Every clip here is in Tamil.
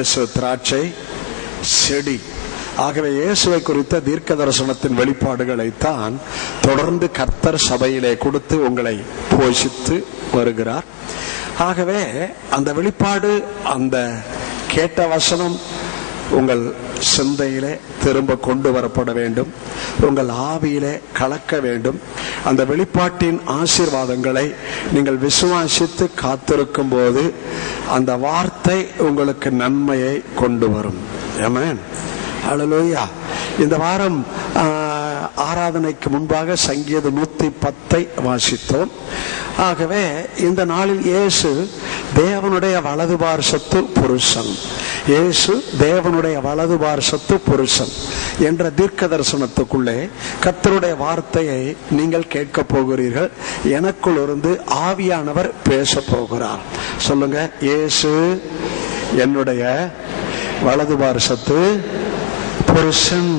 இயேசு திராட்சை செடி. ஆகவே இயேசுவை குறித்த தீர்க்க தரிசனத்தின் வெளிப்பாடுகளைத்தான் தொடர்ந்து கர்த்தர் சபையிலே கொடுத்து உங்களை போஷித்து வருகிறார். ஆகவே அந்த வெளிப்பாடு, அந்த கேட்ட வசனம் உங்கள் சிந்தையிலே திரும்ப கொண்டு வரப்பட வேண்டும், உங்கள் ஆவியிலே கலக்க வேண்டும். அந்த வெளிப்பாட்டின் ஆசீர்வாதங்களை நீங்கள் விசுவாசித்து காத்திருக்கும் போது அந்த வார்த்தை உங்களுக்கு நன்மையை கொண்டு வரும். ஆமென், ஹல்லேலூயா. இந்த வாரம் ஆராதனைக்கு முன்பாக சங்கீதம் 110 வாசித்தோம். ஆகவே இந்த நாளில் இயேசு தேவனுடைய வலது பார்சத்து புருஷன், இயேசு தேவனுடைய வலது பார்சத்து புருஷன் என்ற தீர்க்க தரிசனத்துக்குள்ளே கர்த்தருடைய வார்த்தையை நீங்கள் கேட்க போகிறீர்கள். எனக்குள் இருந்து ஆவியானவர் பேச போகிறார். சொல்லுங்க, இயேசு என்னுடைய வலது பார்சத்து புருஷன்.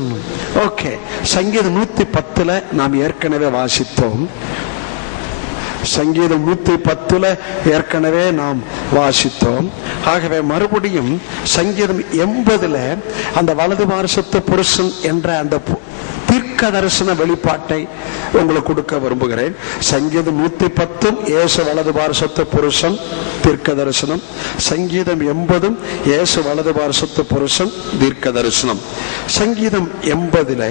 ஓகே, சங்கீதம் 110 நாம் ஏற்கனவே வாசித்தோம். சங்கீதம் 110 ஏற்கனவே நாம் வாசித்தோம். ஆகவே மறுபடியும் சங்கீதம் 80 அந்த வலது பார்சத்து புருஷன் என்ற அந்த தீர்க்க தரிசன வெளிப்பாட்டை உங்களுக்கு கொடுக்க விரும்புகிறேன். சங்கீதம் 110 இயேசு வலது பார்சத்து புருஷன் தீர்க்க தரிசனம். சங்கீதம் 80 இயேசு வலது பார்சத்து புருஷன் தீர்க்க தரிசனம். சங்கீதம் 80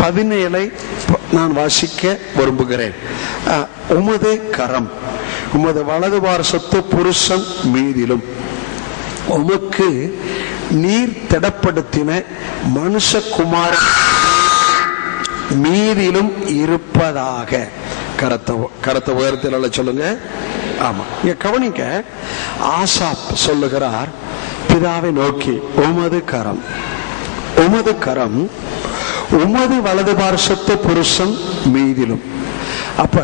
17 நான் வாசிக்க விரும்புகிறேன். உமது கரம் உமது வலது பார்சத்து புருஷன் மீதிலும் உமக்கு நீர் திடப்படுத்தின மனுஷகுமார மீதிலும் இருப்பதாக. கரத்த உயரத்தில் சொல்லுங்க. ஆமா, இங்க கவனிக்க. ஆசாப் சொல்லுகிறார் பிதாவை நோக்கி, உமது கரம் உமது கரம் உமது வலது பார்சத்து புருஷன் மீதிலும். அப்ப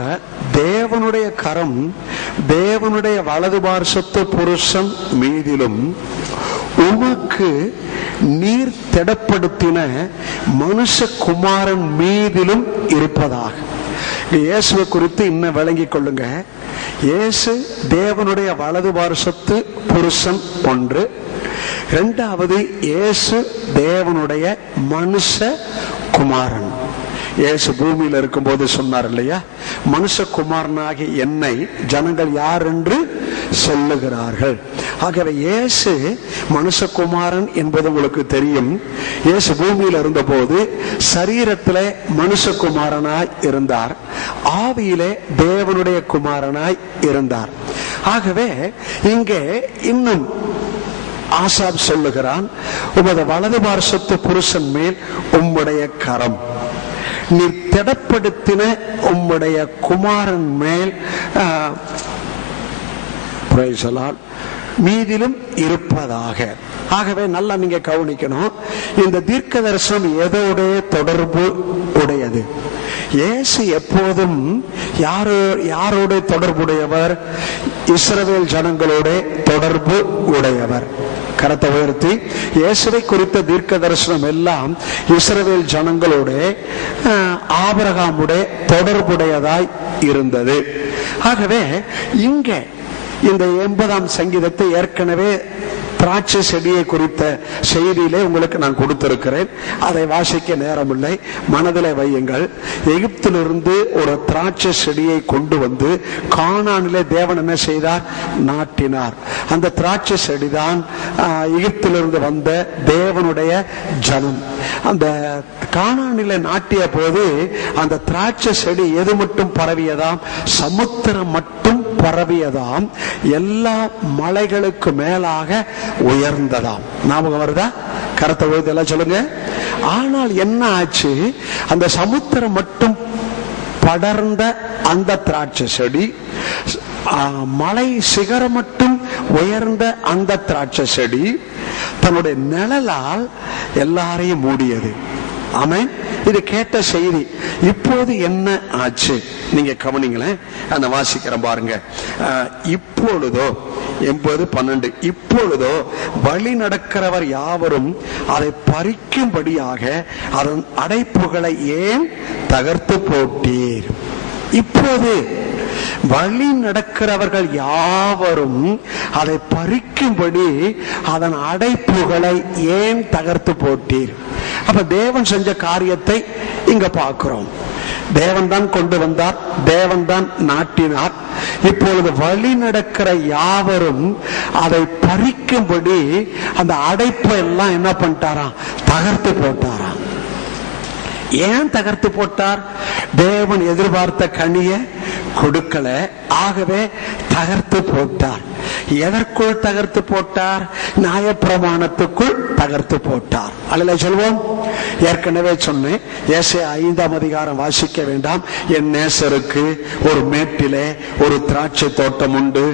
தேவனுடைய கரம் தேவனுடைய வலது பார்சத்து புருஷன் மீதிலும் உமக்கு நீர் திடப்படுத்தின மனுஷகுமாரன் மீதிலும் இருப்பதாக. இயேசுவை குறித்து இன்னும் விளங்கிக் கொள்ளுங்க. இயேசு தேவனுடைய வலது பார்சத்து புருஷன் ஒன்று. இரண்டாவது, இயேசு தேவனுடைய மனுஷ குமாரன். இயேசு பூமியில் இருக்கும் போது சொன்னார் இல்லையா, மனுஷகுமாரனாகி என்னை ஜனங்கள் யார் என்று சொல்லுகிறார்கள். ஆகவே இயேசு மனுஷகுமாரன் என்பது உங்களுக்கு தெரியும். இயேசு பூமியில் இருந்த போது சரீரத்திலே மனுஷகுமாரனாய் இருந்தார், ஆவியிலே தேவனுடைய குமாரனாய் இருந்தார். ஆகவே இங்கே இன்னும் ஆசாப் சொல்லுகிறான், உமது வலது பார்சத்து புருஷன் மேல் உம்முடைய கரம் நீர் திடப்படுத்தின உம்முடைய குமாரன் மேல் மீதிலும் இருப்பதாக. ஆகவே நல்லா நீங்க கவனிக்கணும், இந்த தீர்க்க தரிசனம் எதோடைய தொடர்பு உடையது? இயேசு எப்போதும் யாரோட தொடர்புடையவர்? இஸ்ரவேல் ஜனங்களோட தொடர்பு உடையவர். கரத்தை உயர்த்தி. இயேசுவை குறித்த தீர்க்க தரிசனம் எல்லாம் இஸ்ரவேல் ஜனங்களோட ஆபிரகாமுடைய தொடர்புடையதாய் இருந்தது. ஆகவே இங்க இந்த 80ஆம் சங்கீதத்தை ஏற்கனவே திராட்சை செடியை குறித்த செய்தியிலே உங்களுக்கு நான் கொடுத்திருக்கிறேன். அதை வாசிக்க நேரமில்லை, மனதிலே வையுங்கள். எகிப்திலிருந்து ஒரு திராட்சை செடியை கொண்டு வந்து கானானிலே தேவன் என்ன செய்தார்? நாட்டினார். அந்த திராட்சை செடிதான் எகிப்திலிருந்து வந்த தேவனுடைய ஜனம். அந்த கானானிலே நாட்டிய போது அந்த திராட்சை செடி எது மட்டும் பரவியதாம்? சமுத்திரம் மட்டும் பரவியதாம். எல்லா மலைகளுக்கு மேலாக உயர்ந்ததாம். ஞாபகம் வருதா? கரத்தை உயர்த்தி எல்லாம் சொல்லுங்க. ஆனால் என்ன ஆச்சு? அந்த சமுத்திரம் மட்டும் படர்ந்த அந்த திராட்சை செடி, மலை சிகரம் மட்டும் உயர்ந்த அந்த திராட்சை செடி தன்னுடைய நிழலால் எல்லாரையும் மூடியது. ஆமென். இது கேட்ட செய்தி. இப்போது என்ன ஆச்சு? நீங்க கவனிங்களேன். அந்த வாசிக்கிறேன் பாருங்க. இப்பொழுதோ 80:12 இப்பொழுதோ வழி நடக்கிறவர் யாவரும் அதை பறிக்கும்படியாக அதன் அடைப்புகளை ஏன் தகர்த்து போட்டீர்? இப்போது வழி நடக்கிறவர்கள் யாவரும் அதை பறிக்கும்படி அதன் அடைப்புகளை ஏன் தகர்த்து போட்டீர்? அப்ப தேவன் செஞ்ச காரியத்தை இங்க பார்க்கிறோம். தேவன் தான் கொண்டு வந்தார், தேவன் தான் நாட்டினார். இப்பொழுது வழி நடக்கிற யாவரும் அதை பறிக்கும்படி அந்த அடைப்பு எல்லாம் என்ன பண்ணிட்டாராம்? தகர்த்து போட்டாராம். ஏன் தகர்த்து போட்டார்? தேவன் எதிர்பார்த்த கனியை கொடுக்கல, ஆகவே தகர்த்து போட்டார். எதற்குள் தகர்த்து போட்டார்? நியாயப்பிரமாணத்துக்குள் தகர்த்து போட்டார். அல்ல சொல்வோம். ஏற்கனவே சொன்னேன், ஏசாயா 5ஆம் அதிகாரம் வாசிக்க வேண்டாம். என் நேசருக்கு ஒரு மேட்டிலே ஒரு திராட்சை தோட்டம் உண்டு,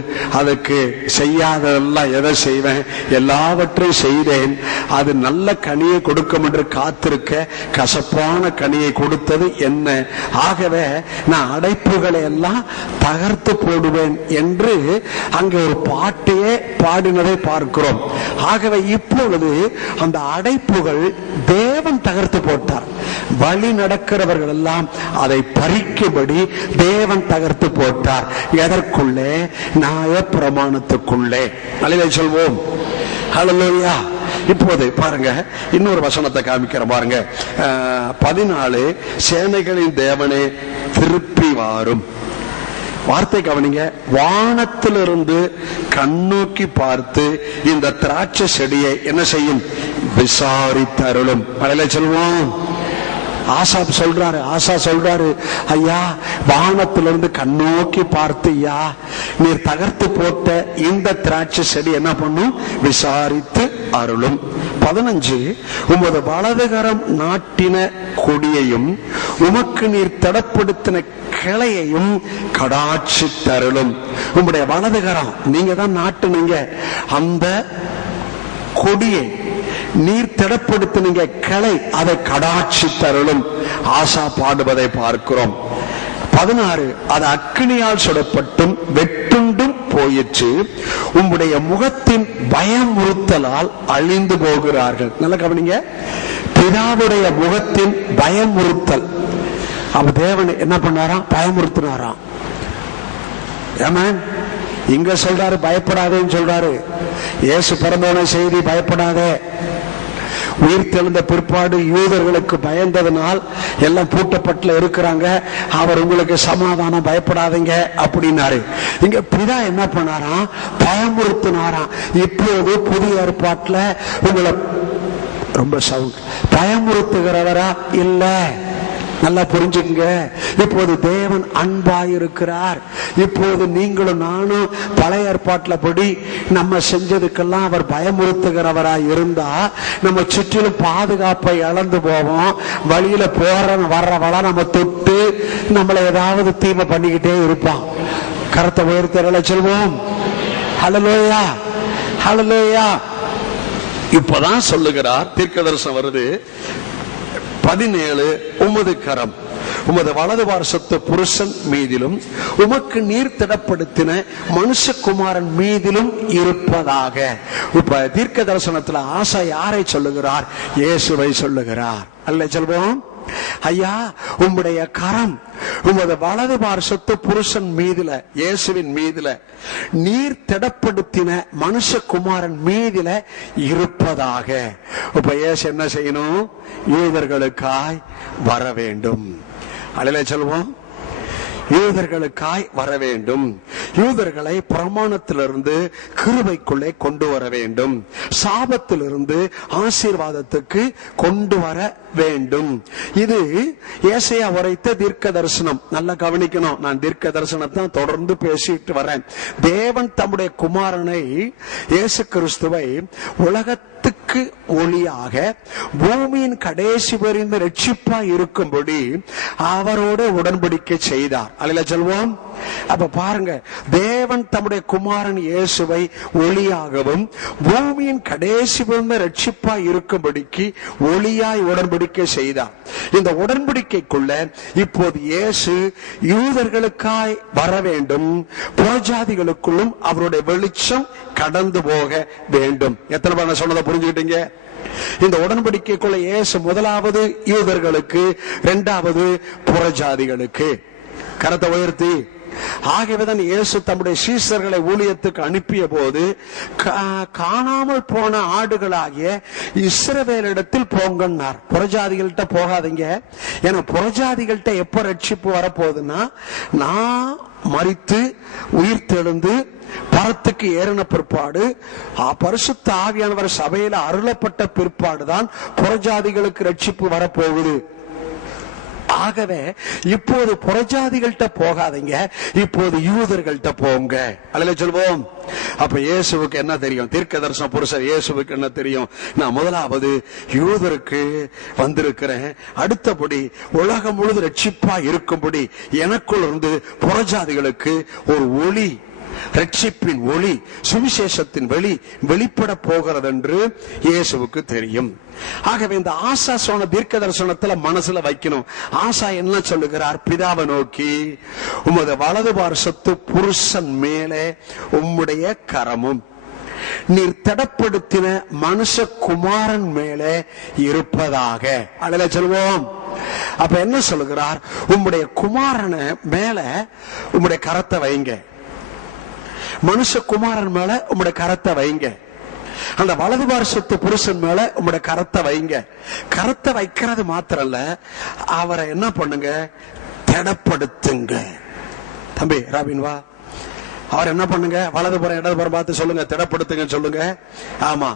அதுக்கு செய்யாததெல்லாம் எதை செய்வேன்? எல்லாவற்றையும் செய்தேன், அது நல்ல கனியை கொடுக்கும் என்று காத்திருக்க கசப்பான கனியை கொடுத்தது என்ன? ஆகவே நான் அடைப்புகளை எல்லாம் தகர்த்து போடுவேன் என்று அங்கே ஒரு பாட்டையே பாடினதை பார்க்கிறோம். ஆகவே இப்பொழுது அந்த அடைப்புகள் தேவன் தகர்த்து போட்டார். வழி நடக்கிறவர்கள் எல்லாம் அதை பறிக்கும்படி தேவன் தகர்த்து போட்டார். எதற்குள்ளே? நியாயப்பிரமாணத்துக்குள்ளே. அல்லேலூயா சொல்வோம். ஹல்லேலூயா. இப்போது பாருங்க, இன்னொரு வசனத்தை காமிக்கிற பாருங்க. 14 சேனைகளின் தேவனே திருப்பி வாரும். வார்த்தை கவனிங்க. வானத்திலிருந்து கண்ணோக்கி பார்த்து இந்த திராட்சை செடியை என்ன செய்யும்? விசாரித்தருளும். அல்லேலூயா சொல்வோம். ஆசா சொல்றாரு, ஐயா வானத்திலிருந்து கண்ணோக்கி பார்த்து, ஐயா நீர் தகர்த்து போட்ட இந்த திராட்சை செடி என்ன பண்ணும்? விசாரித்து அருளும். 15 உமது வலதுகரம் நாட்டின கொடியையும் உமக்கு நீர் தடப்படுத்தின கிளையையும் கடாட்சி தருளும். உங்களுடைய வலதுகரம், நீங்க தான் நாட்டுனீங்க அந்த கொடியை, நீர் திடப்படுத்தினீங்க கிளை, அதை கடாட்சி தருளும். ஆசா பாடுவதை பார்க்கிறோம். 16 அது அக்கினியால் சுடப்பட்டும் வெட்டுண்டும் போயிற்று, உம்முடைய முகத்தின் பயமுறுத்தலால் அழிந்து போகிறார்கள். நல்ல கவனிங்க. பிதாவுடைய முகத்தின் பயமுறுத்தல். அப்ப தேவன் என்ன பண்ணாராம்? பயமுறுத்தினாராம். ஆமென். இங்க சொல்றாரு பயப்படாதேன்னு சொல்றாரு. இயேசு பிறந்தோன செய்தி பயப்படாதே. உயிர் தெழுந்த பிற்பாடு யூதர்களுக்கு பயந்ததனால் எல்லாம் பூட்டப்பட்டுல இருக்கிறாங்க, அவர் உங்களுக்கு சமாதானம், பயப்படாதீங்க அப்படின்னாரு. இங்க பிதா என்ன பண்ணாராம்? பயமுறுத்தினாராம். இப்போது புதிய ஏற்பாட்டுல உங்களை ரொம்ப பயமுறுத்துகிறவரா இல்ல, நல்லா புரிஞ்சுங்க. இப்போது தேவன் அன்பாயிருக்கிறார். இப்போது நீங்களும் நானும் பழைய ஏற்பாட்டில் படி நம்ம செஞ்சதுக்கெல்லாம் அவர் பயமுறுத்துகிறவராய் இருந்தா நம்ம சுற்றிலும் பாதுகாப்பை இழந்து போவோம். வழியில வர்றவளா நம்ம தொட்டு நம்மளை ஏதாவது தீமை பண்ணிக்கிட்டே இருப்பான். கரத்தை உயர்த்த சொல்வோம். ஹல்லேலூயா, ஹல்லேலூயா. இப்பதான் சொல்லுகிறார், தீர்க்கதரிசனம் வருது. 17 உமது கரம் உமது வலது பார்சத்து புருஷன் மீதிலும் உமக்கு நீர் திடப்படுத்தின மனுஷகுமாரன் மீதிலும் இருப்பதாக. இப்ப தீர்க்க தரிசனத்துல ஆசா யாரை சொல்லுகிறார்? இயேசுவை சொல்லுகிறார். அல்ல சொல்வோம். ஐயா உம்முடைய கரம் உமது வலது பார்சத்து புருஷன் மீதுல, இயேசுவின் மீதுல, நீர் திடப்படுத்தின மனுஷகுமாரன் மீதுல இருப்பதாக. இப்ப இயேசு என்ன செய்யணும்? யூதர்களுக்காய் வர வேண்டும். அல்லேலூயா சொல்வோம். யூதர்களுக்காய் வர வேண்டும். யூதர்களை பிரமாணத்திலிருந்து கிருபைக்குள்ளே கொண்டு வர வேண்டும். சாபத்திலிருந்து ஆசீர்வாதத்துக்கு கொண்டு வர வேண்டும். இது ஏசாயா உரைத்த தீர்க்க தரிசனம். நல்லா கவனிக்கணும். நான் தீர்க்க தரிசனத்தை தொடர்ந்து பேசிட்டு வரேன். தேவன் தம்முடைய குமாரனை இயேசு கிறிஸ்துவை உலகத்துக்கு ஒளியாக பூமியின் கடைசி வரைந்த ரட்சிப்பா இருக்கும்படி அவரோட உடன்படிக்கை செய்தார். அல்லேலூயா சொல்வோம். அப்ப பாருங்க, தேவன் தம்முடைய குமாரன் இயேசுவை ஒளியாகவும் பூமியின் கடைசி வரைந்த ரட்சிப்பா இருக்கும்படிக்கு ஒளியாய் உடன்படிக்கை செய்தார். இந்த உடன்படிக்கைக்குள்ள இப்போது இயேசு யூதர்களுக்காய் வர வேண்டும், புறஜாதிகளுக்குள்ளும் அவருடைய வெளிச்சம் கடந்து போக வேண்டும். எத்தனை பேர் சொன்னதை புரிஞ்சுக்கிட்டீங்க? இந்த உடன்படிக்கைக்குள்ள இயேசு முதலாவது யூதர்களுக்கு, இரண்டாவது புறஜாதிகளுக்கு. கரத்தை உயர்த்தி ஆகவேதான் இயேசு தம்முடைய சீஷர்களை ஊழியத்துக்கு அனுப்பிய போது காணாமல் போன ஆடுகளாகிய இஸ்ரவேலிடத்தில் போங்கன்னார். புறஜாதிகள்கிட்ட போகாதீங்க, ஏன்னா புறஜாதிகள்கிட்ட எப்ப ரட்சிப்பு வரப்போகுதுன்னா, நான் மரித்து உயிர் தெழுந்து பரத்துக்கு ஏறின பிற்பாடு, பரிசுத்த ஆவியானவர் சபையில அருளப்பட்ட பிற்பாடுதான் புறஜாதிகளுக்கு ரட்சிப்பு வரப்போகுது. ஆகவே இப்போது புறஜாதிகள்கிட்ட போகாதீங்க, இப்போது யூதர்கள்ட்ட போங்க. அல்ல சொல்வோம். அப்ப இயேசுவுக்கு என்ன தெரியும்? தீர்க்க தரிசன புருஷர் இயேசுவுக்கு என்ன தெரியும்? நான் முதலாவது யூதருக்கு வந்திருக்கிறேன், அடுத்தபடி உலகம் முழுது ரட்சிப்பா இருக்கும்படி எனக்குள் இருந்து புறஜாதிகளுக்கு ஒரு ஒளி, ரட்சிப்பின் ஒளி, சுவிசேஷத்தின் வெளிப்பட போகிறது என்று இயேசுவுக்கு தெரியும். ஆகவே இந்த ஆசா சொன்ன தீர்க்க தரிசனத்துல மனசுல வைக்கணும். ஆசா என்ன சொல்லுகிறார்? பிதாவை நோக்கி, உமது வலது பார்சத்து புருஷன் மேலே உம்முடைய கரமும் நீர் திடப்படுத்தின மனுஷகுமாரன் மேலே இருப்பதாக. அதில் சொல்லுவோம். அப்ப என்ன சொல்லுகிறார்? உம்முடைய குமாரனை மேல உம்முடைய கரத்தை வைங்க, மனுஷகுமாரன் மேல உம்முடைய கரத்தை வைங்க, அந்த வலது பார்சத்து புருஷன் மேல உம்முடைய கரத்தை வைங்க. கரத்தை வைக்கிறது மாத்திரம் இல்ல, அவரை என்ன பண்ணுங்க? திடப்படுத்துங்க. தம்பி ராபின் வா, அவர் என்ன பண்ணுங்க? வலது புறம் இடது புறம் பார்த்து சொல்லுங்க, திடப்படுத்துங்க சொல்லுங்க. ஆமா,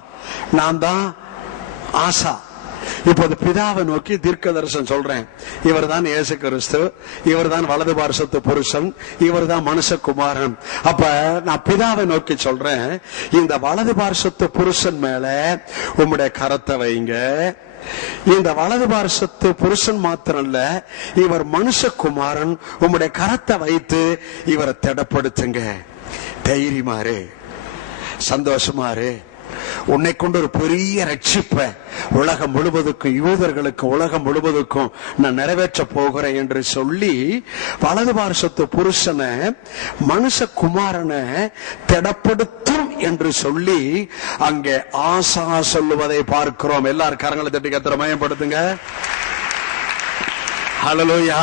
நான் தான் ஆசா. இப்போது பிதாவை நோக்கி தீர்க்க தரிசனம் சொல்றேன். இவர் தான் இயேசு கிறிஸ்து, இவர் தான் வலது பார்சத்து புருஷன், இவர் தான் மனுஷகுமாரன். அப்ப நான் பிதாவை நோக்கி சொல்றேன், இந்த வலது பார்சத்து புருஷன் மேல உம்முடைய கரத்தை வைங்க. இந்த வலது பார்சத்து புருஷன் மாத்திரம் இல்ல, இவர் மனுஷகுமாரன். உம்முடைய கரத்தை வைத்து இவரை திடப்படுத்துங்க. தைரியமாறு, சந்தோஷமாறு. உன்னை கொண்டு ஒரு பெரிய ரட்சிப்பை உலகம் முழுவதுக்கும், யூதர்களுக்கு உலகம் முழுவதுக்கும் நான் நிறைவேற்ற போகிறேன் என்று சொல்லி வலது பார்சத்து புருஷனை, மனுஷகுமாரனை திடப்படுத்தும் என்று சொல்லி அங்கே ஆசா சொல்லுவதை பார்க்கிறோம். எல்லாரும் கரங்களை தட்டி கர்த்தரை மயப்படுத்துங்க. ஹல்லேலூயா.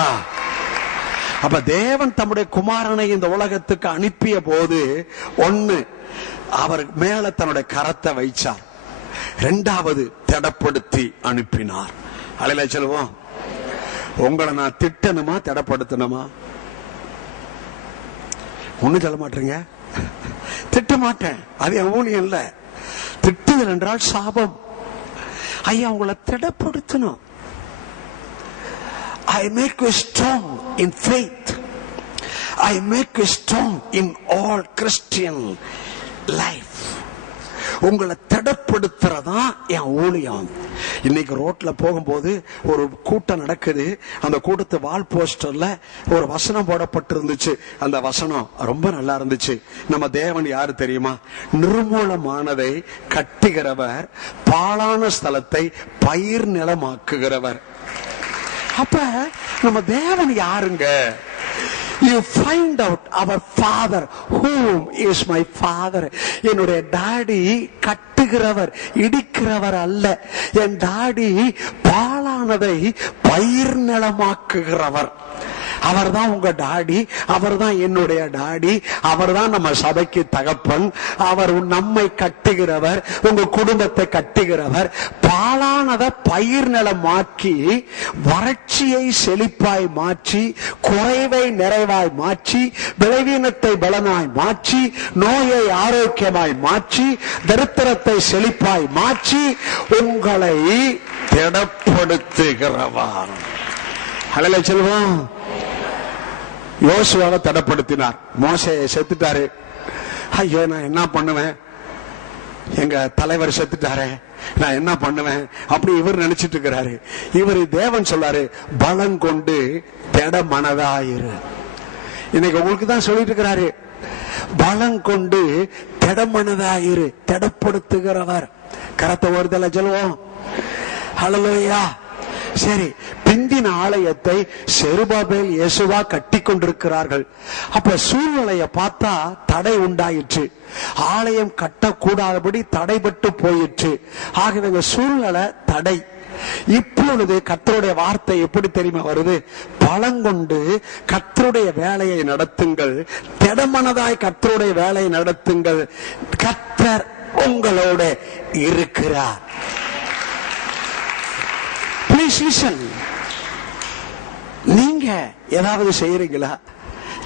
அப்ப தேவன் தம்முடைய குமாரனை இந்த உலகத்துக்கு அனுப்பிய போது, ஒன்னு அவர் மேல தன்னுடைய கரத்தை வைச்சார், இரண்டாவது திடப்படுத்தி அனுப்பினார். அலையில சொல்லுவோம். உங்களை நான் திட்டணுமா திடப்படுத்தணுமா? ஒண்ணு சொல்ல மாட்டீங்க. திட்ட மாட்டேன், அது என் ஊழியம் இல்ல. திட்டுதல் என்றால் சாபம். ஐயா, உங்களை திடப்படுத்தணும். I make you strong in faith. I make you strong in all Christian life. உங்களை திடப்படுத்துறதா என் ஊழியம். இன்னைக்கு ரோட்ல போகும்போது ஒரு கூட்டம் நடக்குது. அந்த கூட்டத்து வால் போஸ்டர்ல ஒரு வசனம் போடப்பட்டிருந்துச்சு. அந்த வசனம் ரொம்ப நல்லா இருந்துச்சு. நம்ம தேவன் யாரு தெரியுமா? நிர்மூலமானதை கட்டுகிறவர், பாழான ஸ்தலத்தை பயிர் நிலமாக்குகிறவர். அப்ப நம்ம தேவன் யாருங்க? You find out our father. Whom is my father? என்னுடைய டாடி கட்டுகிறவர், இடிக்கிறவர் அல்ல. என் டாடி பாழானதை பயிர் நிலமாக்குகிறவர். அவர் தான் உங்க டாடி, அவர் தான் என்னுடைய டாடி, அவர் தான் நம்ம சபைக்கு தகப்பன். அவர் நம்மை கட்டுகிறவர், உங்க குடும்பத்தை கட்டுகிறவர். பாழானதை பயிர் நிலம் மாற்றி, வறட்சியை செழிப்பாய் மாற்றி, குறைவை நிறைவாய் மாற்றி, விளைவீனத்தை பலனாய் மாற்றி, நோயை ஆரோக்கியமாய் மாற்றி, தரித்திரத்தை செழிப்பாய் மாற்றி உங்களை திடப்படுத்துகிறவர். ஹல்லேலூயா சொல்லுவோம். யோசுவாவை தடப்படுத்தினார். மோசேயை செத்துட்டாரு. ஐயோ, நான் என்ன பண்ணுவேன்? எங்க தலைவர் செத்துட்டாரே, நான் என்ன பண்ணுவேன்? அப்படி இவர் நினைச்சிட்டு இருக்கிறாரு. இவர் தேவன் சொல்லாரு, பலம் கொண்டு திட மனதாயிரு. இன்னைக்கு உங்களுக்கு தான் சொல்லிட்டு இருக்கிறாரு, பலம் கொண்டு திடமனதாயிரு. திடப்படுத்துகிறவர். கரத்தை ஒருதலை சொல்லுவோம். ஹல்லேலூயா. சரி, பிந்தின ஆலயத்தை செருபாபேல் யேசுவா கட்டி கொண்டிருக்கிறார்கள். அப்ப சூழ்நிலையை பார்த்தா தடை உண்டாயிற்று. ஆலயம் கட்டக்கூடாதபடி தடைபட்டு போயிற்று. ஆகவே சூழ்நிலை தடை. இப்பொழுது கர்த்தருடைய வார்த்தை எப்படி தெரியுமா வருது? பலங்கொண்டு கர்த்தருடைய வேலையை நடத்துங்கள், திடமனதாய் கர்த்தருடைய வேலையை நடத்துங்கள், கர்த்தர் உங்களோட இருக்கிறார். Please listen. நீங்க ஏதாவது செய்யறீங்களா?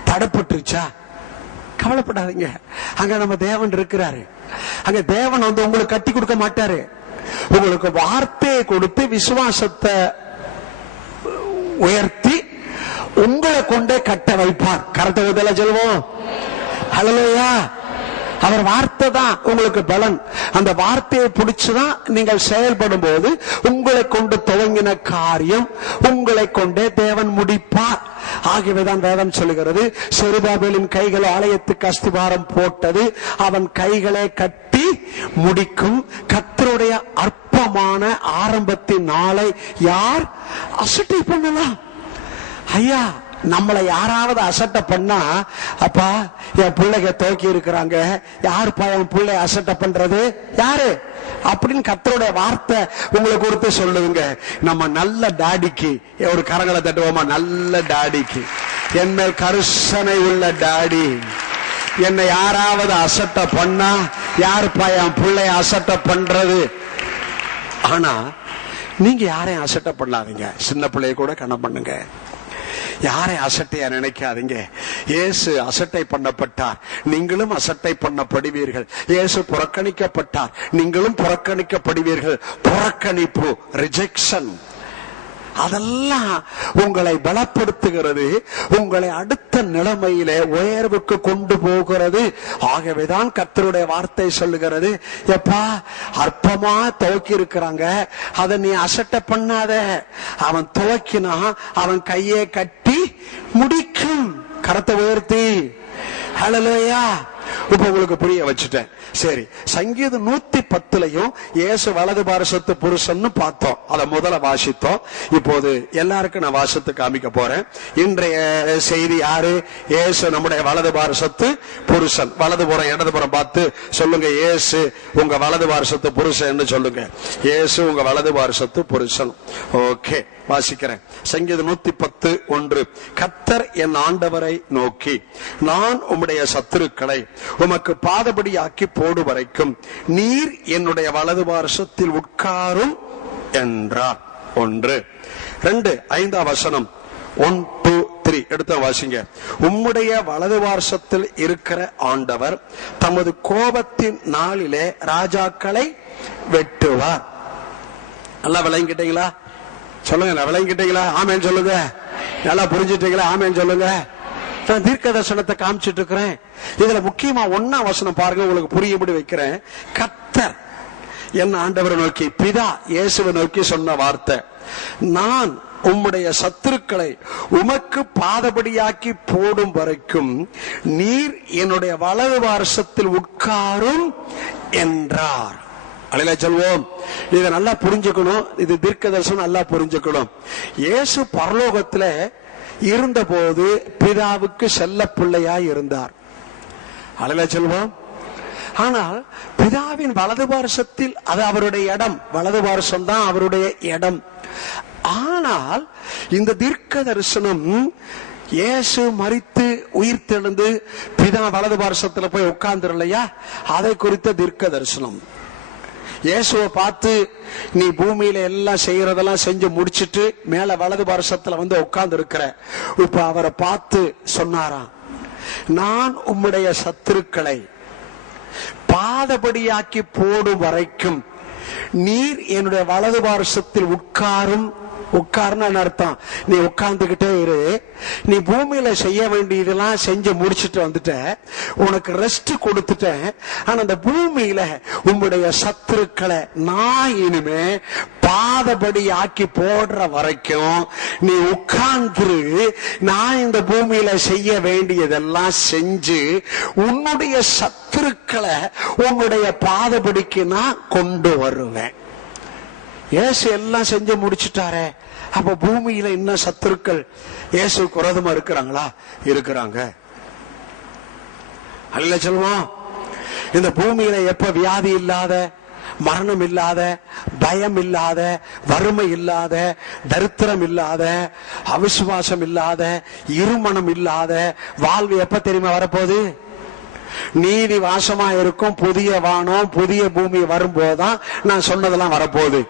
தடைப்பட்டுருச்சா? கவலைப்படாதீங்க. அங்க நம்ம தேவன் இருக்கிறாரு. அங்க தேவன் வந்து உங்களுக்கு கட்டி கொடுக்க மாட்டாரு. உங்களுக்கு வார்த்தையை கொடுத்து விசுவாசத்தை உயர்த்தி உங்களை கொண்டே கட்ட வைப்பார். கரெக்டா முதல்ல சொல்லுவோம். ஹல்லேலூயா. அவர் வார்த்தை தான் உங்களுக்கு பலன். அந்த வார்த்தையை பிடிச்சுதான் நீங்கள் செயல்படும் போது உங்களை கொண்டு துவங்கின காரியம் உங்களை கொண்டே தேவன் முடிப்பார். ஆகவேதான் வேதம் சொல்லுகிறது, செருபாபேலின் கைகள் ஆலயத்துக்கு அஸ்திபாரம் போட்டது, அவன் கைகளை கட்டி முடிக்கும். கர்த்தருடைய அற்பமான ஆரம்பத்தின் நாளை யார் அசட்டை பண்ணலாம்? ஐயா, நம்மளை யாராவது அசட்டை பண்ணா, அப்பா என் பிள்ளைங்க துவக்கி இருக்கிறாங்க, யாருப்பா என் பிள்ளை அசட்டை பண்றது? யாரு அப்படின்னு கர்த்தருடைய வார்த்தை உங்களை கொடுத்து சொல்லுங்க. நம்ம நல்ல டாடிக்கு ஒரு கரங்களை தட்டுவோமா? நல்ல டாடிக்கு, என் மேல் கருசனை உள்ள டாடி, என்னை யாராவது அசட்டை பண்ணா, யாருப்பா என் பிள்ளை அசட்டை பண்றது? ஆனா நீங்க யாரையும் அசட்டை பண்ணாதீங்க. சின்ன பிள்ளைய கூட கணம் பண்ணுங்க. யாரை அசட்டையா நினைக்காதீங்க. இயேசு அசட்டை பண்ணப்பட்டார், நீங்களும் அசட்டை பண்ணப்படுவீர்கள். இயேசு புறக்கணிக்கப்பட்டார், நீங்களும் புறக்கணிக்கப்படுவீர்கள். புறக்கணிப்பு, ரிஜெக்ஷன், அதெல்லாம் உங்களை பலப்படுத்துகிறது, உங்களை அடுத்த நிலைமையிலே உயர்வுக்கு கொண்டு போகிறது. ஆகவேதான் கர்த்தருடைய வார்த்தை சொல்லுகிறது, எப்பா அற்பமா துவக்கி இருக்கிறாங்க, அதை நீ அசட்டை பண்ணாத. அவன் துவக்கினா அவன் கையை கட்டி முடிக்கும். கரத்தை உயர்த்தி. ஹல்லேலூயா. இப்ப உங்களுக்கு புரிய வச்சுட்டேன். சரி, சங்கீதம் 110லயும் இயேசு வலது பாரசத்து புருஷன் பார்த்தோம். அத முதல்ல வாசித்தோம். இப்போது எல்லாருக்கும் நான் வாசத்து காமிக்க போறேன். இன்றைய செய்தி யாரு? இயேசு நம்முடைய வலது பாரசத்து புருஷன். வலதுபுறம் இடதுபுறம் பார்த்து சொல்லுங்க, இயேசு உங்க வலது பாரசத்து புருஷன் சொல்லுங்க. இயேசு உங்க வலது பாரசத்து புருஷன். ஓகே, வாசிக்கிறேன். சங்கீதம் 110:1. கர்த்தர் என் ஆண்டவரை நோக்கி, நான் உம்முடைய சத்துருக்களை உமக்கு பாதபடியாக்கி போடு வரைக்கும் நீர் என்னுடைய வலது பாரசத்தில் உட்காரும் என்றார். 1. 2, 5ஆம் வசனம். 1, 2, 3 எடுத்து வாசிங்க. உம்முடைய வலது பாரசத்தில் இருக்கிற ஆண்டவர் தமது கோபத்தின் நாளிலே ராஜாக்களை வெட்டுவார். நல்லா விளங்கிட்டீங்களா? சொல்லுங்க, விளங்கிட்டீங்களா? ஆமேன் சொல்லுங்க. நல்லா புரிஞ்சுட்டீங்களா? ஆமேன் சொல்லுங்க. நான் தீர்க்க தரிசனத்தை காமிச்சிட்டு இருக்கிறேன். இதுல முக்கியமா 1ஆம் வசனம் பாருங்க, உங்களுக்கு புரியும்படி வைக்கிறேன். கர்த்தர் என் ஆண்டவரை நோக்கி, பிதா இயேசுவை நோக்கி சொன்ன வார்த்தை, நான் உம்முடைய சத்துருக்களை உமக்கு பாதபடியாக்கி போடும் வரைக்கும் நீர் என்னுடைய வலது பாரசத்தில் உட்காரும் என்றார். அலையில சொல்வோம். இதை நல்லா புரிஞ்சுக்கணும். இது தீர்க்க தரிசனம் நல்லா புரிஞ்சுக்கணும். இயேசு பரலோகத்துல இருந்த போது பிதாவுக்கு செல்ல பிள்ளையாய் இருந்தார். அலையில சொல்வோம். ஆனால் பிதாவின் வலது பாரசத்தில் அது அவருடைய இடம். வலது பாரசம் தான் அவருடைய இடம். ஆனால் இந்த தீர்க்க தரிசனம் இயேசு மரித்து உயிர் தெழுந்து பிதா வலது பாரசத்துல போய் உட்கார்ந்து இல்லையா, அதை குறித்த தீர்க்க தரிசனம். இயேசுவை பார்த்து, நீ பூமியில எல்லாம் செய்யறதெல்லாம் செஞ்சு முடிச்சிட்டு மேல வலது பாரசத்துல வந்து உட்கார்ந்து இருக்கிற. இப்ப அவரை பார்த்து சொன்னாராம், நான் உம்முடைய சத்துருக்களை பாதபடியாக்கி போடும் வரைக்கும் நீர் என்னுடைய வலது பாரசத்தில் உட்காரும். உட்கார்னு அர்த்தம், நீ உட்கார்ந்துகிட்டே இரு. நீ பூமியில செய்ய வேண்டியதெல்லாம் செஞ்சு முடிச்சுட்டு வந்துட்ட, உனக்கு ரெஸ்ட் கொடுத்துட்டேன். ஆனா அந்த பூமியில உம்முடைய சத்துருக்களை நான் இனிமே பாதபடி ஆக்கி போடுற வரைக்கும் நீ உட்கார்ந்து, நான் இந்த பூமியில செய்ய வேண்டியதெல்லாம் செஞ்சு உன்னுடைய சத்துருக்களை உன்னுடைய பாதபடிக்கு நான் கொண்டு வருவேன். இயேசு எல்லாம் செஞ்சு முடிச்சுட்டாரே, அப்ப பூமியில இன்னும் சத்துருக்கள் இயேசுக்கு விரோதமா இருக்கிறாங்களா? இருக்கிறாங்க. அல்ல சொல்லுவோம். இந்த பூமியில எப்ப வியாதி இல்லாத, மரணம் இல்லாத, பயம் இல்லாத, வறுமை இல்லாத, தரித்திரம் இல்லாத, அவிசுவாசம் இல்லாத, இருமணம் இல்லாத வாழ்வு எப்ப தெரியுமா வரப்போகுது? நீதி வாசமா இருக்கும் புதிய வானம் புதிய பூமி வரும்போதுதான் நான் சொன்னதெல்லாம் வரப்போகுது.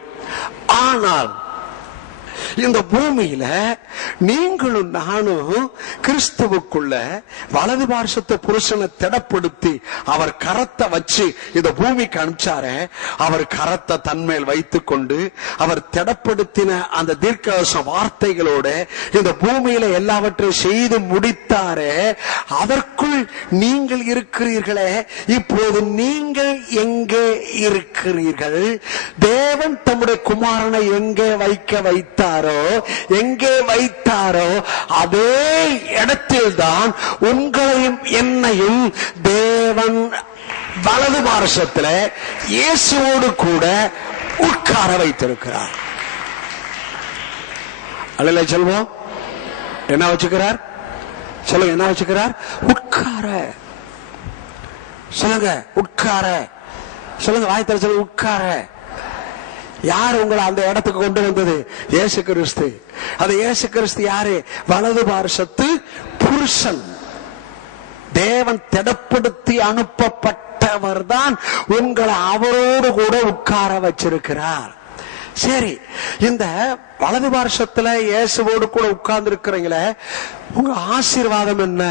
ஆனால் இந்த பூமியில நீங்களும் நானும் கிறிஸ்துவுக்குள்ள வலது பார்சத்து புருஷனை திடப்படுத்தி அவர் கரத்தை வச்சு இந்த பூமிக்கு அனுப்பிச்சாரே, அவர் கரத்தை தன்மேல் வைத்துக் கொண்டு அவர் திடப்படுத்தின அந்த தீர்க்கதரிசன வார்த்தைகளோட இந்த பூமியில எல்லாவற்றையும் செய்து முடித்தாரே, அதற்குள் நீங்கள் இருக்கிறீர்களே. இப்போது நீங்கள் எங்கே இருக்கிறீர்கள்? தேவன் தம்முடைய குமாரனை எங்கே வைத்தாரோ, எங்கே வைத்தாரோ அதே இடத்தில் தான் உங்களையும் என்னையும் தேவன் வலது பார்சத்துல இயேசுவோடு கூட உட்கார வைத்திருக்கிறார். அல்லேலூயா சொல்வோம். என்ன வச்சுக்கிறார்? சொல்லுங்க, என்ன வச்சுக்கிறார்? உட்கார. சொல்லுங்க, உட்கார. சொல்லுங்க, வாய்த்தல சொல்லுங்க, உட்கார. யார் உங்களை அந்த இடத்துக்கு கொண்டு வந்தது? இயேசு கிறிஸ்து. அது இயேசு கிறிஸ்து யாரு? வலது பார்சத்து புருஷன். தேவன் திடப்படுத்தி அனுப்பப்பட்டவர் தான் உங்களை அவரோடு கூட உட்கார வச்சிருக்கிறார். சரி, இந்த வலது பார்சத்துல இயேசுவோடு கூட உட்கார்ந்து இருக்கிறீங்களே, உங்க ஆசீர்வாதம் என்ன?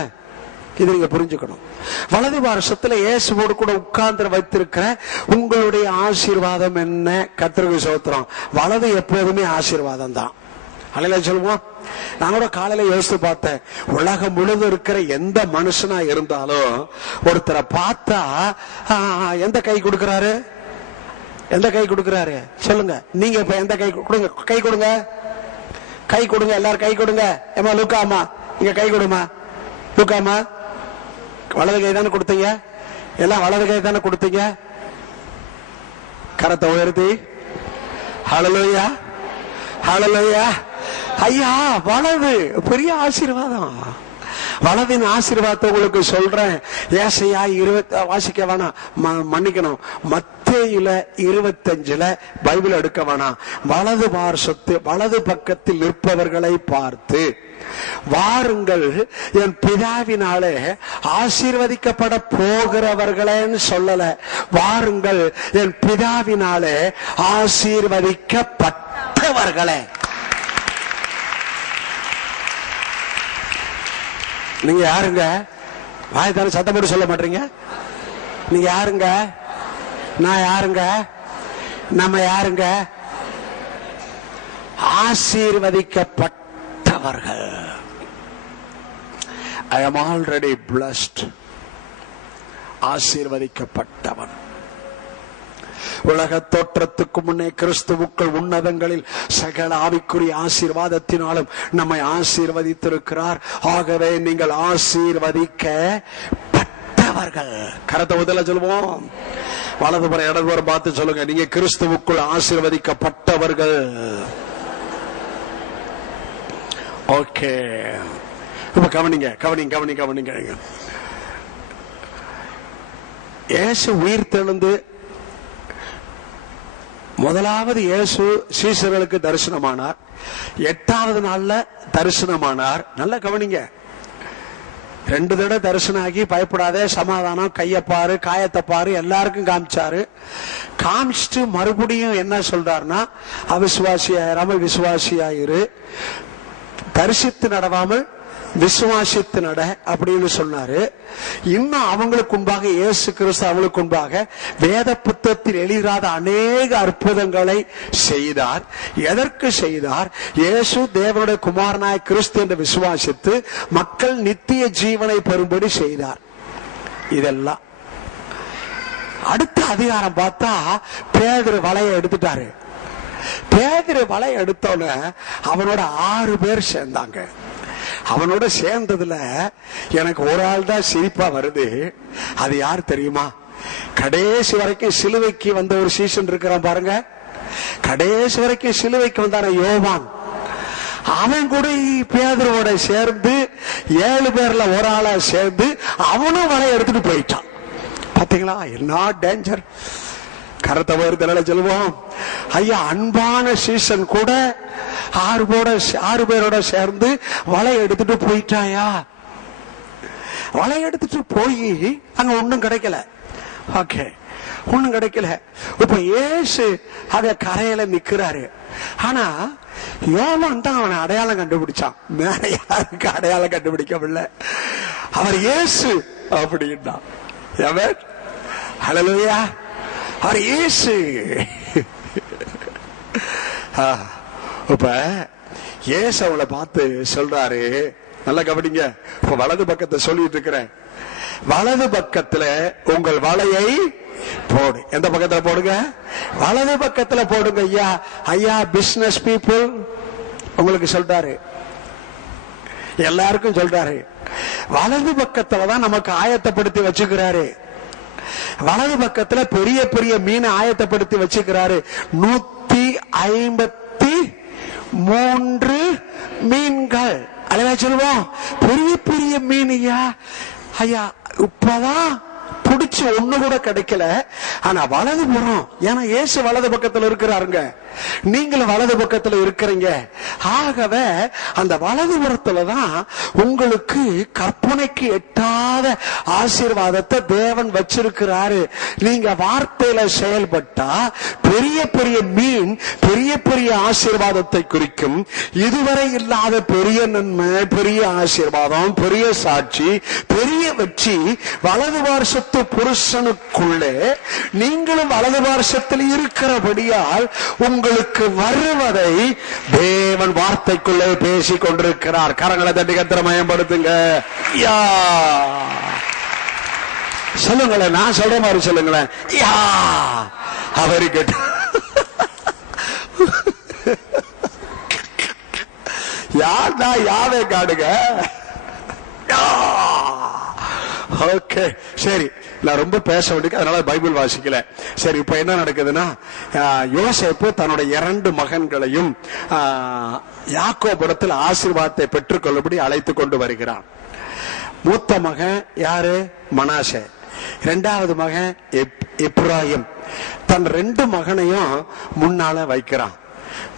இது நீங்க புரிஞ்சுக்கணும். வலது பார்சத்துல இயேசுவோடு கூட உட்கார்ந்து வைத்திருக்கிற உங்களுடைய ஆசீர்வாதம் என்ன? கர்த்தருக்கு ஸ்தோத்திரம். வலது எப்போதுமே ஆசீர்வாதம் தான். அல்லேலூயா சொல்லுவோம். நான் கூட காலையில யோசித்து பார்த்தேன், உலகம் முழுவதும் இருக்கிற எந்த மனுஷனா இருந்தாலும் ஒருத்தரை பார்த்தா எந்த கை கொடுக்கிறாரு? எந்த கை கொடுக்கிறாரு? சொல்லுங்க, நீங்க இப்ப எந்த கை கொடுங்க? கை கொடுங்க, கை கொடுங்க, எல்லாரும் கை கொடுங்க. ஏமா லூக்காமா, இங்க கை கொடுமா. லூக்காமா, வலது கை தானே கொடுத்தீங்க? எல்லாம் வலது கை தானே கொடுத்தீங்க? கரத்தை உயர்த்தி ஹல்லேலூயா, ஹல்லேலூயா. ஐயா, வலது பெரிய ஆசீர்வாதம். வலதின் ஆசீர்வாதத்தை உங்களுக்கு சொல்றேன். ஏசாயா 20 வாசிக்க வேணாம், மன்னிக்கணும், மத்தேயுல 25 பைபிள் எடுக்க வேணாம். வலது பார்சத்து வலது பக்கத்தில் நிற்பவர்களை பார்த்து, வாருங்கள் என் பிதாவினாலே ஆசீர்வதிக்கப்பட போகிறவர்களேன்னு சொல்லல, வாருங்கள் என் பிதாவினாலே ஆசீர்வதிக்கப்பட்டவர்களே. நீங்க யாருங்க? வாய்த்தாலும் சத்தம் போட்டு சொல்ல மாட்டீங்க. நீங்க யாருங்க? நான் யாருங்க? நம்ம யாருங்க? ஆசீர்வதிக்கப்பட்டவர்கள். I am already blessed. ஆசீர்வதிக்கப்பட்டவன். உலக தோற்றத்துக்கு முன்னே கிறிஸ்துவுக்குள் உன்னதங்களில் சகல ஆவிக்குரிய ஆசீர்வாதத்தினாலும் நம்மை ஆசீர்வதித்திருக்கிறார். ஆகவே நீங்கள் ஆசீர்வதிக்கப்பட்டவர்கள். கரத்தை முதல்ல சொல்லுவோம். வலதுபுறம் இடதுபுறம் பார்த்து சொல்லுங்க, நீங்க கிறிஸ்துவுக்குள் ஆசீர்வதிக்கப்பட்டவர்கள். ஓகே, இப்ப கவனிங்க, கவனிங்க, கவனிங்க, கவனிங்க. இயேசு உயிர் தெழுந்து முதலாவது இயேசு சீசர்களுக்கு தரிசனமானார். 8வது நாள்ல தரிசனமானார். நல்லா கவனிங்க. 2 தடவை தரிசனம் ஆகி, பயப்படாதே, சமாதானம், கையப்பாரு, காயத்தப்பாரு, எல்லாருக்கும் காமிச்சாரு. காமிச்சிட்டு மறுபடியும் என்ன சொல்றாருன்னா, அவிசுவாசியாயிராமல் விசுவாசியாயிரு, தரிசித்து நடவாமல் விசுவாசித்து நட அப்படின்னு சொன்னாரு. இன்னும் அவங்களுக்கு முன்பாக இயேசு கிறிஸ்து அவங்களுக்கு முன்பாக வேத புத்தகத்தில் எழுதாத அநேக அற்புதங்களை செய்தார். எதற்கு செய்தார்? இயேசு தேவனுடைய குமாரனாய் கிறிஸ்து என்று விசுவாசித்து மக்கள் நித்திய ஜீவனை பெறும்படி செய்தார். இதெல்லாம் அடுத்த அதிகாரம் பார்த்தா பேதுரு வலையை எடுத்துட்டாரு. பேதுரு வலையை எடுத்தோன்னு அவனோட 6 பேர் சேர்ந்தாங்க. அவனோட சேர்ந்ததுல எனக்கு ஒரு ஆள் தான் சிரிப்பா வருது. அது யார் தெரியுமா? கடைசி வரைக்கும் சிலுவைக்கு வந்த ஒரு சீசன் இருக்கிறான் பாருங்க. கடைசி வரைக்கும் சிலுவைக்கு வந்தான யோவான். அவன் கூட பேதுருவோட சேர்ந்து 7 பேர்ல ஒரு ஆளா சேர்ந்து அவனும் வலை எடுத்துட்டு போயிட்டான். பாத்தீங்களா என்ன டேஞ்சர்? கரத்தை உயர்த்தல சொல்லுவோம். ஐயா, அன்பான சீசன் கூட 6 பேரோட சேர்ந்து வலை எடுத்துட்டு போயிட்டாயா. வலை எடுத்துட்டு போய் அங்க ஒண்ணும் கிடைக்கல. ஓகே, ஒண்ணும் கிடைக்கல. இப்ப இயேசு அத கரையில நிக்கிறாரு. ஆனா யோவான் தான் அவனை அடையாளம் கண்டுபிடிச்சான். மேல யாருக்கு அடையாளம் கண்டுபிடிக்கவில்லை. அவர் இயேசு அப்படின்னா. ஹல்லேலூயா. அவர் இயேசு. இப்ப இயேசு அவளை பார்த்து சொல்றாரு, நல்லா கவனிங்க. இப்ப வலது பக்கத்தை சொல்லிட்டு இருக்கிறேன். வலது பக்கத்துல உங்கள் வலையை போடு. எந்த பக்கத்துல போடுங்க? வலது பக்கத்துல போடுங்க. ஐயா, ஐயா, பிசினஸ் பீப்புள் உங்களுக்கு சொல்றாரு, எல்லாருக்கும் சொல்றாரு. வலது பக்கத்துலதான் நமக்கு ஆயத்தப்படுத்தி வச்சுக்கிறாரு. வலது பக்கத்துல பெரிய பெரிய மீன் ஆயத்தப்படுத்தி வச்சுக்கிறாரு. 153 மீன்கள். அல்லவா சொல்லுவோம், பெரிய பெரிய மீன். ஐயா, இப்பதான் பிடிச்சு ஒண்ணு கூட கிடைக்கல. ஆனா வலது புறம், ஏன்னா இயேசு வலது பக்கத்துல இருக்கிறாருங்க, நீங்களும் வலது பக்கத்துல இருக்கிறீங்க. ஆகவே அந்த வலது புறத்துலதான் உங்களுக்கு கற்பனைக்கு எட்டாத ஆசீர்வாதத்தை தேவன் வச்சிருக்கிறாரு. நீங்க வார்த்தையில செயல்பட்டா பெரிய பெரிய மீன் பெரிய பெரிய ஆசீர்வாதத்தை குறிக்கும். இதுவரை இல்லாத பெரிய நன்மை, பெரிய ஆசீர்வாதம், பெரிய சாட்சி, பெரிய வெற்றி வலது பார்சத்து புருஷனுக்குள்ளே நீங்களும் வலது பார்சத்தில் இருக்கிறபடியால் உங்களுக்கு வருவதை தேவன் வார்த்தைக்குள்ளே பேசிக் கொண்டிருக்கிறார். கரங்களை தட்டி கர்த்தரை மயப்படுத்துங்க. சொல்லுங்களேன், நான் சொல்ற மாதிரி சொல்லுங்களேன். யா, அவரு கேட்டு யார்டா யாவே காடுங்க. ஓகே, சரி, நான் ரொம்ப பேச வேண்டிய, அதனால பைபிள் வாசிக்கல. சரி, இப்ப என்ன நடக்குதுன்னா, யோசேப்பு தன்னுடைய 2 மகன்களையும் யாக்கோபிடத்தில் ஆசீர்வாதத்தை பெற்றுக்கொள்ளும்படி அழைத்து கொண்டு வருகிறான். மூத்த மகன் யாரு? மனாசே. 2வது மகன் எப்ராயிம். தன் 2 மகனையும் முன்னால வைக்கிறான்.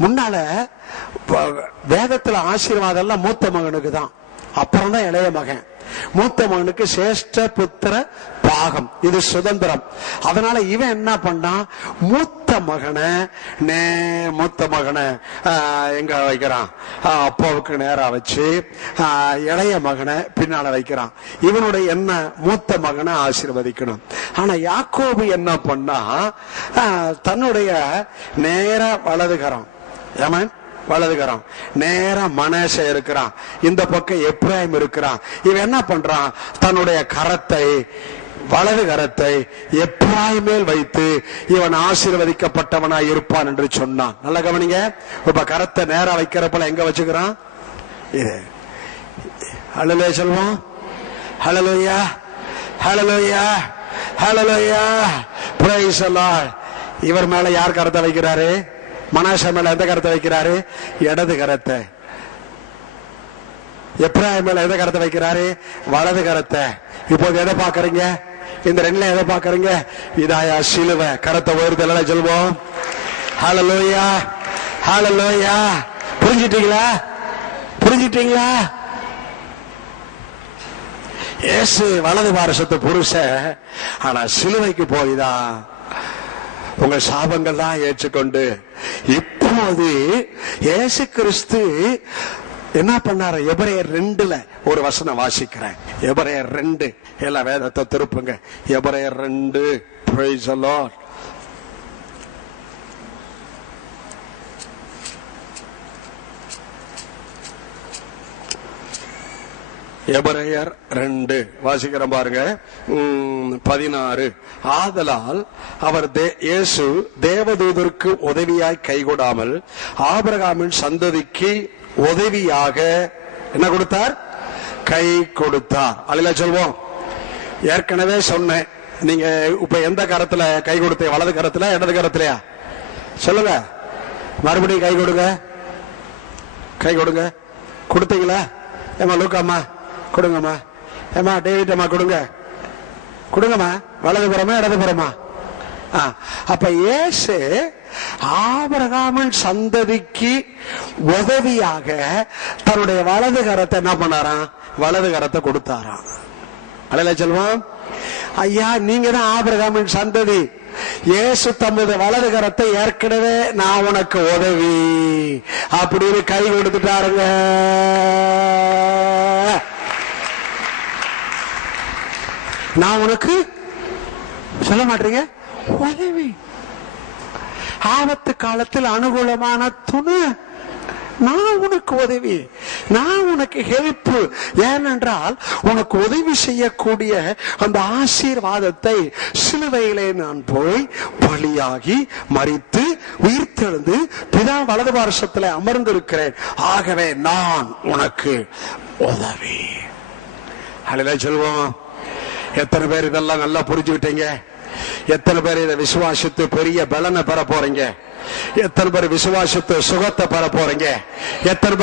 முன்னால வேதத்துல ஆசீர்வாதம் எல்லாம் மூத்த மகனுக்கு தான், அப்புறம் தான் இளைய மகன். மூத்த மகனுக்கு சேஷ்ட புத்திர பாகம், இது சுதந்திரம். அதனால இவன் என்ன பண்ணான், மூத்த மகனை எங்க வைக்கிறான், அப்பாவுக்கு நேரா வச்சு இளைய மகனை பின்னால வைக்கிறான். இவனுடைய என்ன, மூத்த மகனை ஆசீர்வதிக்கணும். ஆனா யாக்கோபு என்ன பண்ணா, தன்னுடைய நேர வலதுகரம், வலதுகரம் நேரா மனாசே இருக்கிறான், இந்த பக்கம் எப்ராயிம் இருக்கிறான். இவன் என்ன பண்றான், தன்னுடைய கரத்தை, வலது கரத்தை எப்ராயிம் மேல் வைத்து இவன் ஆசீர்வதிக்கப்பட்டவனாய் இருப்பான் என்று சொன்னான். நல்ல கவனிங்க. இப்ப கரத்தை நேரா வைக்கிறப்பல எங்க வச்சுக்கிறான்? இது ஹல்லேலூயா சொல்லுவோம். ஹல்லேலூயா, ஹல்லேலூயா, ஹல்லேலூயா, பிரைஸ் தி லார்ட். இவர் மேல யார் கரத்தை வைக்கிறாரு? மனாசே மேல எந்த கரத்தை வைக்கிறாரு? இடது கரத்தை. எப்ராயிம் மேல எந்த கரத்தை வைக்கிறாரு? வலது கரத்தை. இப்போது எதை பாக்குறீங்க? இந்த 2ல எதை பாக்குறீங்க? இதாயா சிலுவை. கரத்தை உயர்த்தல சொல்வோம். ஹல்லேலூயா, ஹல்லேலூயா. புரிஞ்சிட்டீங்களா? புரிஞ்சிட்டீங்களா? இயேசு வலது பார்சத்து புருஷன், ஆனா சிலுவைக்கு போய்தான் உங்கள் சாபங்கள் தான் ஏற்றுக்கொண்டு இப்போது இயேசு கிறிஸ்து என்ன பண்ணாரு? எபிரேயர் 2ல ஒரு வசனம் வாசிக்கிறேன். எபிரேயர் 2, எல்லா வேதத்தை திருப்புங்க. எபிரேயர் 2. Praise the Lord. எபிரேயர் 2 வாசிக்கிறோம் பாருங்க. 16. ஆதலால் அவர் இயேசு தேவதூதருக்கு உதவியாய் கைகொடாமல் ஆபிரகாமின் சந்ததிக்கு உதவியாக என்ன கொடுத்தார்? கை கொடுத்தார். அல்லேலூயா சொல்வோம். ஏற்கனவே சொன்னேன், நீங்க இப்ப எந்த கரத்துல கை கொடுத்த? வலது கரத்துல, இடது கரத்துலயா? சொல்லுங்க, மறுபடியும் கை கொடுங்க. கை கொடுங்க. கொடுத்தீங்களா? ஏமா லூக்காமா கொடுங்கம்மா. ஏமா டேவிட் அம்மா கொடுங்க. கொடுங்கம்மா. வலது புறமா இடது புறமா? அப்ப இயேசு ஆபிரகாமின் சந்ததிக்கு உதவியாக தன்னுடைய வலது கரத்தை என்ன பண்ணாராம்? வலது கரத்தை கொடுத்தாராம். அல்லேலூயா சொல்லுவோம். ஐயா, நீங்க தான் ஆபிரகாமின் சந்ததி. இயேசு தமது வலது கரத்தை ஏற்கனவே நான் உனக்கு உதவி அப்படின்னு கை கொடுத்துட்டாருங்க. நான் உனக்கு சொல்ல மாட்டீங்க உதவி. ஆபத்து காலத்தில் அனுகூலமான துணை, நான் உனக்கு உதவி, நான் உனக்கு ஹெல்ப். ஏனென்றால் உனக்கு உதவி செய்யக்கூடிய அந்த ஆசீர்வாதத்தை சிலுவையிலே நான் போய் பலியாகி மரித்து உயிர்த்தெழுந்து பிதா வலது பார்சத்தில் அமர்ந்திருக்கிறேன். ஆகவே நான் உனக்கு உதவி. அல்லேலூயா சொல்வோம். எத்தனை பேர் இதெல்லாம் நல்லா புரிஞ்சுக்கிட்டீங்க? எத்தனை பேர் இதை விசுவாசித்து பெரிய பலனை பெற போறீங்க? எத்தனை பேர் விசுவாசித்து சுகத்தை பெற போறீங்க? எத்தனை